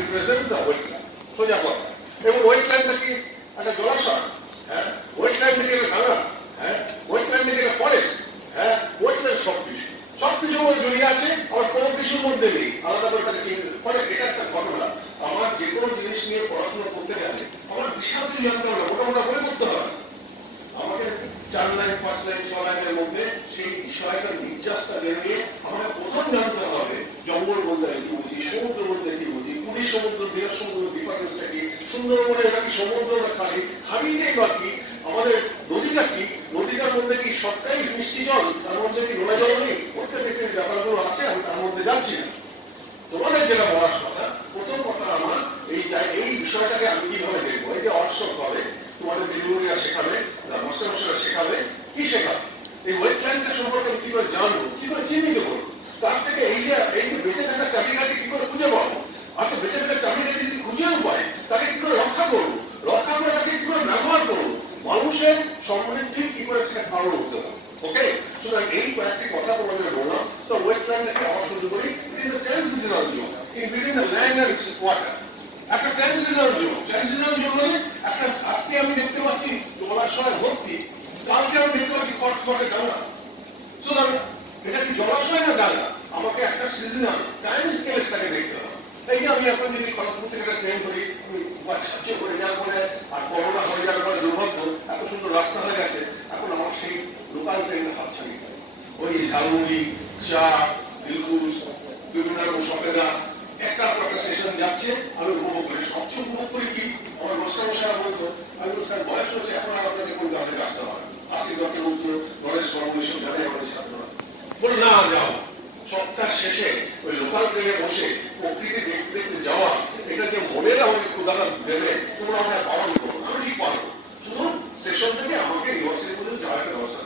represents the wetland. সোজা কথা। এবং ওয়েটল্যান্ডটা কি একটা জলাশয়, হ্যাঁ, ওয়েটল্যান্ড থেকে একটা ডাঙা, হ্যাঁ, ওয়েটল্যান্ড থেকে একটা ফরেস্ট, হ্যাঁ, ওয়েটল্যান্ড সবকিছুর মধ্যে জড়িয়ে আছে, আবার কোনো কিছুর মধ্যে নেই, আলাদা করে তাকে চিনতে। ফলে এটা একটা ঘটনা। আমার যে কোনো জিনিস নিয়ে পড়াশোনা করতে গেলে আমার বিশাল কিছু জানতে হবে, মোটামোটা বই করতে হবে। আমাকে 4 লাইন 5 লাইন 6 লাইনের মধ্যে সেই বিষয়টার নির্যাসটা জেনে নিয়ে আমাকে প্রথম জানতে হবে জঙ্গল বলতে কি বুঝি, সমুদ্র বলতে কি বুঝি, পুরী সমুদ্র, দীঘা সমুদ্র ডিফারেন্সটা কি, সুন্দরবনে এটা কি সমুদ্র না খালি, খালিটাই বা কি, আমাদের নদীটা কি, নদীটার মধ্যে কি সবটাই মিষ্টি জল, তার মধ্যে কি নোনা জল নেই, ওটা দেখতে ব্যাপারগুলো আছে, আমি তার মধ্যে যাচ্ছি না। তোমাদের যেটা বলার কথা, প্রথম কথা আমার এই বিষয়টাকে আমি কিভাবে দেখবো, এই যে ওয়ার্কশপ হবে, তোমাদের দিদিমণিরা শেখাবে, মাস্টারমশাইরা শেখাবে, কি শেখাবে, এই ওয়েটল্যান্ডটা সম্পর্কে আমি কি করে জানবো, কি করে চিহ্নিত করবো, তার থেকে এই যে বেঁচে থাকার চাবিকাঠি কি করে খুঁজে পাবো। আচ্ছা, বেঁচে থাকার চাবিকাঠি যদি খুঁজেও পাই, তাকে কি করে রক্ষা করবো, রক্ষা করে তাকে কি করে ব্যবহার করবো, মানুষের সমৃদ্ধির কি করে সেটা কারণ হতে হবে। ওকে, সুতরাং এই কয়েকটি কথা তোমাদের বললাম। তো ওয়েটল্যান্ডকে আবার শুরু করি। It is a transitional zone in between the land and its water. একটা ট্রানজিশনাল জোন, ট্রানজিশনাল জোন মানে একটা, আজকে আমি দেখতে পাচ্ছি জলাশয় ভর্তি, কালকে আমি দেখতে পাচ্ছি ফটফটে ডাঙা। সুতরাং এটা কি জলাশয় না ডাঙা, আমাকে একটা সিজনাল টাইম স্কেলটাকে দেখতে হবে। এই যে আমি এখন যদি খড়গপুর থেকে একটা ট্রেন ধরি, আমি ছাড়ছে হয়ে যাওয়ার পরে আর করোনা হয়ে যাওয়ার পরে দুর্ভাগ্য, এত সুন্দর রাস্তা হয়ে গেছে, এখন আমার সেই লোকাল ট্রেনটা হাতছানি করে ওই ঝালমুড়ি, চা, দিলখুশ, বিভিন্ন রকম সফেদা, একটা স্টেশন যাচ্ছে, আমি উপভোগ করি। সবচেয়ে উপভোগ করি কি, আমার মাস্টারমশাইরা বলতো, আমি বলছি স্যার বয়স হচ্ছে, এখন আর আপনাদের কোন জায়গায় আসতে হবে, আসি দরকার উত্তর গণেশ কর্ম সব জায়গায় আমাদের ছাত্ররা বলে না যাও। সপ্তাহ শেষে ওই লোকাল ট্রেনে বসে প্রকৃতি দেখতে দেখতে যাওয়া, এটা যে মনের আমাকে ক্ষুধাটা দেবে, তোমরা আমাকে পালন করো, আমি ঠিক পারবো। শুধু স্টেশন থেকে আমাকে ইউনিভার্সিটি পর্যন্ত যাওয়ার একটা ব্যবস্থা